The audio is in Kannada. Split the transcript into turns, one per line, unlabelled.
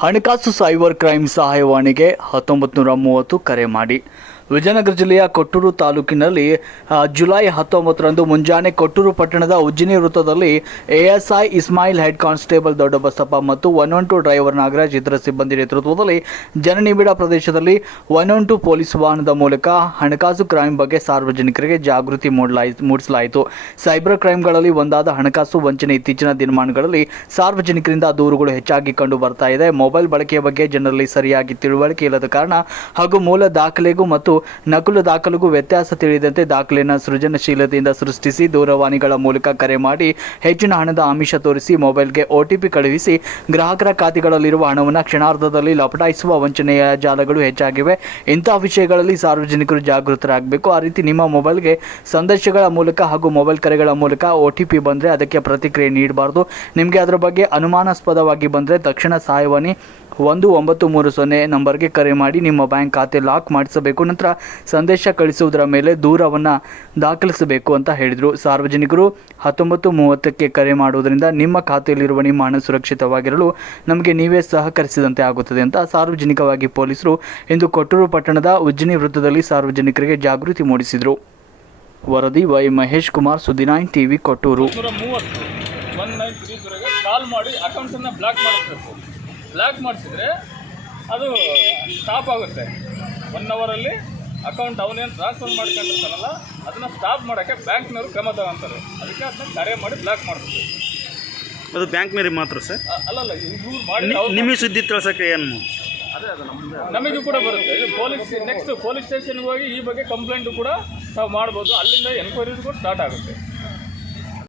ಹಣಕಾಸು ಸೈಬರ್ ಕ್ರೈಮ್ ಸಹಾಯವಾಣಿಗೆ ಹತ್ತೊಂಬತ್ತು ನೂರ ಮೂವತ್ತು ಕರೆ ಮಾಡಿ. ವಿಜಯನಗರ ಜಿಲ್ಲೆಯ ಕೊಟ್ಟೂರು ತಾಲೂಕಿನಲ್ಲಿ ಜುಲೈ ಹತ್ತೊಂಬತ್ತರಂದು ಮುಂಜಾನೆ ಕೊಟ್ಟೂರು ಪಟ್ಟಣದ ಉಜ್ಜಿನಿ ವೃತ್ತದಲ್ಲಿ ASI Ismail head constable Doddabasappa ಮತ್ತು one one two driver Nagaraj ಇತರ ಸಿಬ್ಬಂದಿ ನೇತೃತ್ವದಲ್ಲಿ ಜನನಿಬಿಡ ಪ್ರದೇಶದಲ್ಲಿ ಒನ್ ಒನ್ ಟು ಪೊಲೀಸ್ ವಾಹನದ ಮೂಲಕ ಹಣಕಾಸು ಕ್ರೈಮ್ ಬಗ್ಗೆ ಸಾರ್ವಜನಿಕರಿಗೆ ಜಾಗೃತಿ ಮೂಡಲಾಯಿ, ಮೂಡಿಸಲಾಯಿತು. ಸೈಬರ್ ಕ್ರೈಮ್ಗಳಲ್ಲಿ ಒಂದಾದ ಹಣಕಾಸು ವಂಚನೆ ಇತ್ತೀಚಿನ ದಿನಮಾನಗಳಲ್ಲಿ ಸಾರ್ವಜನಿಕರಿಂದ ದೂರುಗಳು ಹೆಚ್ಚಾಗಿ ಕಂಡು ಬರ್ತಾ ಇದೆ. ಮೊಬೈಲ್ ಬಳಕೆಯ ಬಗ್ಗೆ ಜನರಲ್ಲಿ ಸರಿಯಾಗಿ ತಿಳುವಳಿಕೆ ಇಲ್ಲದ ಕಾರಣ ಹಾಗೂ ಮೂಲ ದಾಖಲೆಗೂ ಮತ್ತು ನಕಲು ದಾಖಲೆಗೂ ವ್ಯತ್ಯಾಸ ತಿಳಿದಂತೆ ದಾಖಲೆಯನ್ನು ಸೃಜನಶೀಲತೆಯಿಂದ ಸೃಷ್ಟಿಸಿ ದೂರವಾಣಿಗಳ ಮೂಲಕ ಕರೆ ಮಾಡಿ ಹೆಚ್ಚಿನ ಹಣದ ಆಮಿಷ ತೋರಿಸಿ ಮೊಬೈಲ್ಗೆ ಒ ಟಿ ಪಿ ಕಳುಹಿಸಿ ಗ್ರಾಹಕರ ಖಾತೆಗಳಲ್ಲಿರುವ ಹಣವನ್ನು ಕ್ಷಣಾರ್ಧದಲ್ಲಿ ಲಪಟಾಯಿಸುವ ವಂಚನೆಯ ಜಾಲಗಳು ಹೆಚ್ಚಾಗಿವೆ. ಇಂತಹ ವಿಷಯಗಳಲ್ಲಿ ಸಾರ್ವಜನಿಕರು ಜಾಗೃತರಾಗಬೇಕು. ಆ ರೀತಿ ನಿಮ್ಮ ಮೊಬೈಲ್ಗೆ ಸಂದೇಶಗಳ ಮೂಲಕ ಹಾಗೂ ಮೊಬೈಲ್ ಕರೆಗಳ ಮೂಲಕ ಒ ಟಿ ಪಿ ಬಂದರೆ ಅದಕ್ಕೆ ಪ್ರತಿಕ್ರಿಯೆ ನೀಡಬಾರ್ದು. ನಿಮಗೆ ಅದರ ಬಗ್ಗೆ ಅನುಮಾನಾಸ್ಪದವಾಗಿ ಬಂದರೆ ತಕ್ಷಣ ಸಹಾಯವಾಣಿ ಒಂದು ಒಂಬತ್ತು ಮೂರು ಸೊನ್ನೆ ನಂಬರ್ಗೆ ಕರೆ ಮಾಡಿ ನಿಮ್ಮ ಬ್ಯಾಂಕ್ ಖಾತೆ ಲಾಕ್ ಮಾಡಿಸಬೇಕು. ನಂತರ ಸಂದೇಶ ಕಳಿಸುವುದರ ಮೇಲೆ ದೂರವನ್ನು ದಾಖಲಿಸಬೇಕು ಅಂತ ಹೇಳಿದರು. ಸಾರ್ವಜನಿಕರು ಹತ್ತೊಂಬತ್ತು ಮೂವತ್ತಕ್ಕೆ ಕರೆ ಮಾಡುವುದರಿಂದ ನಿಮ್ಮ ಖಾತೆಯಲ್ಲಿರುವ ನಿಮ್ಮ ಹಣ ಸುರಕ್ಷಿತವಾಗಿರಲು ನಮಗೆ ನೀವೇ ಸಹಕರಿಸಿದಂತೆ ಆಗುತ್ತದೆ ಅಂತ ಸಾರ್ವಜನಿಕವಾಗಿ ಪೊಲೀಸರು ಇಂದು ಕೊಟ್ಟೂರು ಪಟ್ಟಣದ ಉಜ್ಜಿನಿ ವೃತ್ತದಲ್ಲಿ ಸಾರ್ವಜನಿಕರಿಗೆ ಜಾಗೃತಿ ಮೂಡಿಸಿದರು. ವರದಿ Y Mahesh Kumar Sudi nine TV Kotturu.
Call ಮಾಡಿ ಬ್ಲಾಕ್ ಬ್ಲಾಕ್ ಮಾಡಿಸಿದ್ರೆ ಅದು ಸ್ಟಾಪ್ ಆಗುತ್ತೆ. ಒನ್ ಅವರಲ್ಲಿ ಅಕೌಂಟ್ ಅವನೇನು ಟ್ರಾನ್ಸ್ಫರ್ ಮಾಡ್ಕೊಂಡಿರ್ತಾರಲ್ಲ ಅದನ್ನು ಸ್ಟಾಪ್ ಮಾಡೋಕ್ಕೆ ಬ್ಯಾಂಕ್ನವರು ಕ್ರಮ ತಗೊಂತಾರೆ. ಅದಕ್ಕೆ ಅದನ್ನ ಕರೆ ಮಾಡಿ ಬ್ಲಾಕ್ ಮಾಡ್ತಾರೆ.
ಅದು ಬ್ಯಾಂಕ್ನವ್ರಿಗೆ ಮಾತ್ರ ಸರ್?
ಅಲ್ಲಲ್ಲ ಇವ್ರು ಮಾಡಿ
ನಿಮಗೆ ಸುದ್ದಿ ತಿಳಿಸಕ್ಕೆ ಏನು?
ನಮಗೂ ಕೂಡ ಬರುತ್ತೆ. ಇದು ಪೊಲೀಸ್ ನೆಕ್ಸ್ಟ್ ಪೊಲೀಸ್ ಸ್ಟೇಷನ್ಗೆ ಹೋಗಿ ಈ ಬಗ್ಗೆ ಕಂಪ್ಲೇಂಟು ಕೂಡ ನಾವು ಮಾಡ್ಬೋದು. ಅಲ್ಲಿಂದ ಎನ್ಕ್ವೈರಿ ಕೂಡ ಸ್ಟಾರ್ಟ್ ಆಗುತ್ತೆ.